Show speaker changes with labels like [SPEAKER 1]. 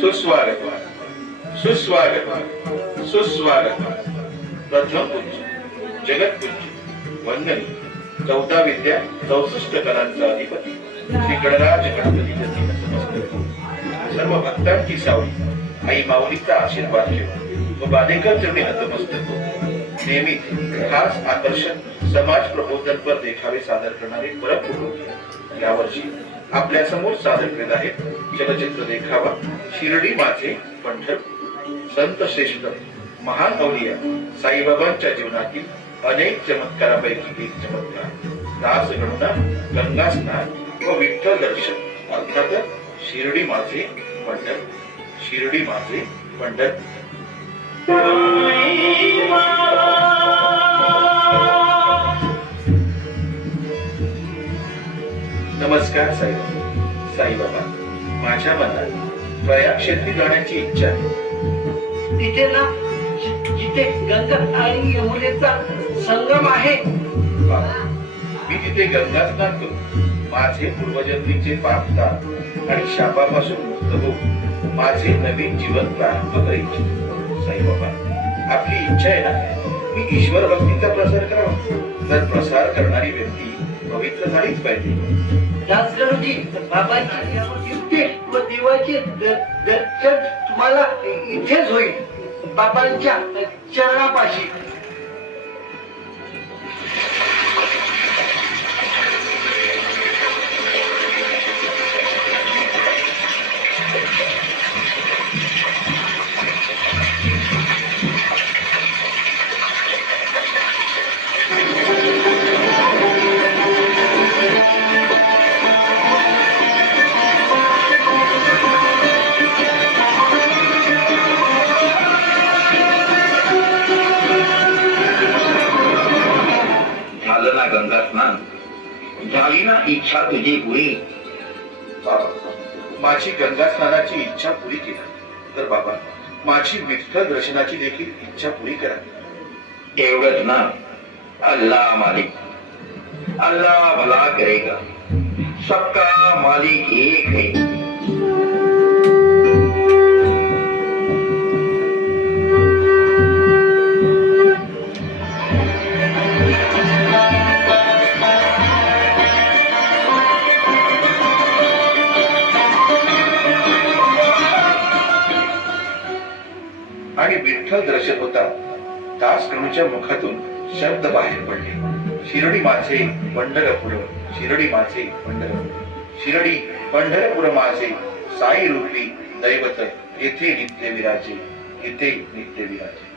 [SPEAKER 1] सुस्वागत सुस्वागत सुस्वागत प्रथम पूज्य जगत पूज्य वंदन। चौदा विद्या। चौसष्ट कलांचा अधिपती। श्री गणराज गणपती सर्व भक्तांची सावली। आई माऊलीचा आशीर्वाद घेऊन व बादेकर चरणी नतमस्तक नेहमीच खास आकर्षण समाज प्रबोधनपर देखावे सादर करणारे परमपूर्वक यावर्षी आपल्यासमोर सादर करीत आहेत चलचित्र देखावा शिर्डी माझे पंढरपूर. संत श्रेष्ठ महान अवलिया साईबाबांच्या जीवनातील अनेक चमत्कारापैकी एक चमत्कार. दास गणना गंगा स्नान व विठ्ठल दर्शन अर्थात शिर्डी माझे पंढरपूर. शिर्डी माझे पंढरपूर. नमस्कार साईबाबा साईबाबा. माझ्या मनात प्रयाग जाण्याची इच्छा आहे.
[SPEAKER 2] तिथे ना जिथे गंगा आणि यमुनेचा संगम आहे.
[SPEAKER 1] बाबा, मी तिथे गंगा स्नान करू माझे पूर्वजन्मीचे पापता आणि शापापासून मुक्त होऊ माझे नवीन जीवन प्रारंभ करायचे साईबाबा आपली इच्छा आहे ना मी ईश्वर भक्तीचा प्रसार करावा. तर प्रसार करणारी व्यक्ती पवित्र झालीच पाहिजे.
[SPEAKER 2] दासगणूजी बाबांची देवाचे दर्शन तुम्हाला इथेच होईल. बाबांच्या चरणापाशी.
[SPEAKER 3] झालं ना गंगा स्नान. झाली ना इच्छा तुझी पुरी.
[SPEAKER 1] माझी गंगा स्नानाची इच्छा पुरी केली. तर बाबा माझी विठ्ठल दर्शनाची देखील इच्छा पुरी करा.
[SPEAKER 3] एवढंच ना? अल्लाह मालिक. अल्लाह भला करेगा. सबका मालिक एक है.
[SPEAKER 1] आणि विठ्ठल दर्शक होता. दास कणूच्या मुखातून शब्द बाहेर पडले. शिर्डी माझे पंढरपूर शिर्डी माझे पंढरपूर. शिर्डी पंढरपूर माझे साई रूपी दैवत येथे नित्य विराजे येथे नित्य विराजे.